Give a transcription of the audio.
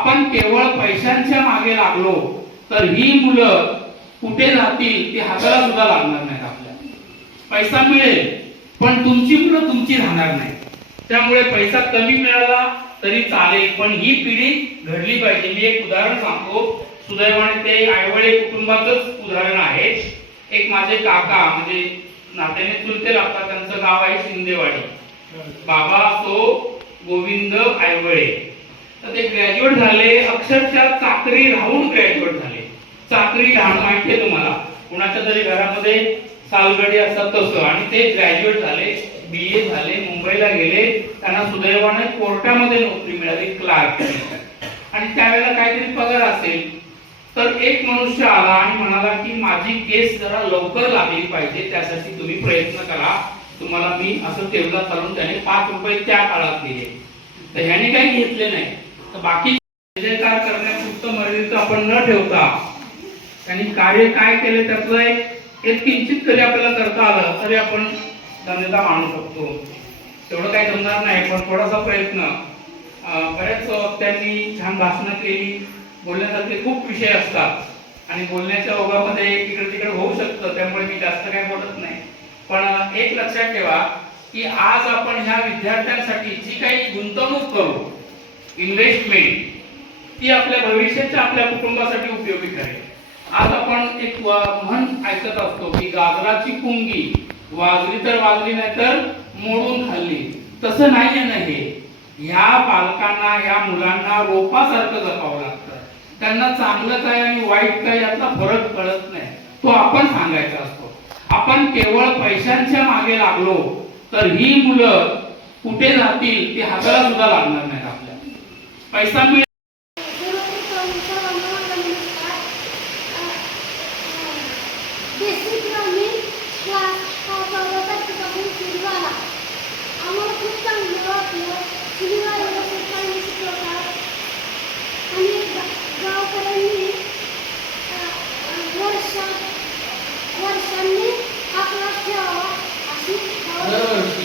आपण केवळ पैशांच्या मागे लागलो तर ही मुलं कुठे जातील ती हाताला सुद्धा लागणार नाहीत आपल्या पैसा मिळेल पण तुमची मुलं तुमची राहणार नाही त्यामुळे पैसा कमी मिळाला तरी चालेल पण ही पिढी घडली पाहिजे. मी एक उदाहरण सांगतो. सुदैवाने ते आईवडे कुटुंबाचंच उदाहरण आहे. एक माझे काका म्हणजे नात्याने चुलते लागतात त्यांचं नाव आहे शिंदेवाडी. बाबा सो गोविंद आयवळे. तर ते ग्रॅज्युएट झाले अक्षरशः चाकरी राहून ग्रॅज्युएट झाले. चाकरी राहून माहितीये तुम्हाला. कुणाच्या तरी घरामध्ये सालगडी असतात तसं आणि ते ग्रॅज्युएट झाले बी ए झाले मुंबईला गेले. त्यांना सुदैवाने कोर्टामध्ये नोकरी मिळाली क्लार्क आणि त्यावेळेला काहीतरी पगार असेल. तर एक मनुष्य आला आणि म्हणाला की माझी केस जरा लवकर लागली पाहिजे. त्यासाठी तुम्ही प्रयत्न करा. तुम्हाला मी असं टेबला चालून त्याने पाच रुपये त्या काळात दिले. तर ह्याने काही घेतले नाही. तर बाकी जयकार करण्यापुरतं मर्यादित आपण न ठेवता त्यांनी कार्य काय केले त्यातलं एक किंचित तरी आपल्याला करता आलं तरी आपण धन्यता मानू शकतो. तेवढं काही जमणार नाही पण थोडासा प्रयत्न. बऱ्याच वक्त्यांनी छान भाषणं केली. बोलण्यासारखे खूप विषय असतात. आणि बोलण्याच्या ओघामध्ये तिकडे तिकडे होऊ शकतं त्यामुळे मी जास्त काही बोलत नाही. पण एक लक्षात ठेवा की आज आपण ह्या विद्यार्थ्यांसाठी जी काही गुंतवणूक करू इन्व्हेस्टमेंट ती आपल्या भविष्याच्या आपल्या कुटुंबासाठी उपयोगी ठरेल. आज आपण एक म्हण ऐकत असतो की गाजराची कुंगी वाजली तर वाजली नाही तर मोडून खाल्ली. तसं नाहीये ना हे. ह्या पालकांना ह्या मुलांना रोपासारखं जपावं लागतं. त्यांना चांगलं काय आणि वाईट काय यातला फरक कळत नाही. तो आपण सांगायचा असतो. आपण केवळ पैशांच्या मागे लागलो तर ही मुलं कुठे जातील ती हाताला सुद्धा लागणार नाहीत आपल्या पैसा मिळेल बेसिक रनिंग क्लास हा बरोबर ठिकाणी सुरू झाला आम्हाला खूप चांगलं वाटलं सुनीला व्यवस्थित चांगली शिकवतात आणि गा- गावकऱ्यांनी अ, वर्षा वर्षांनी हा क्लास ठेवावा अशी गाव- दरवर्षी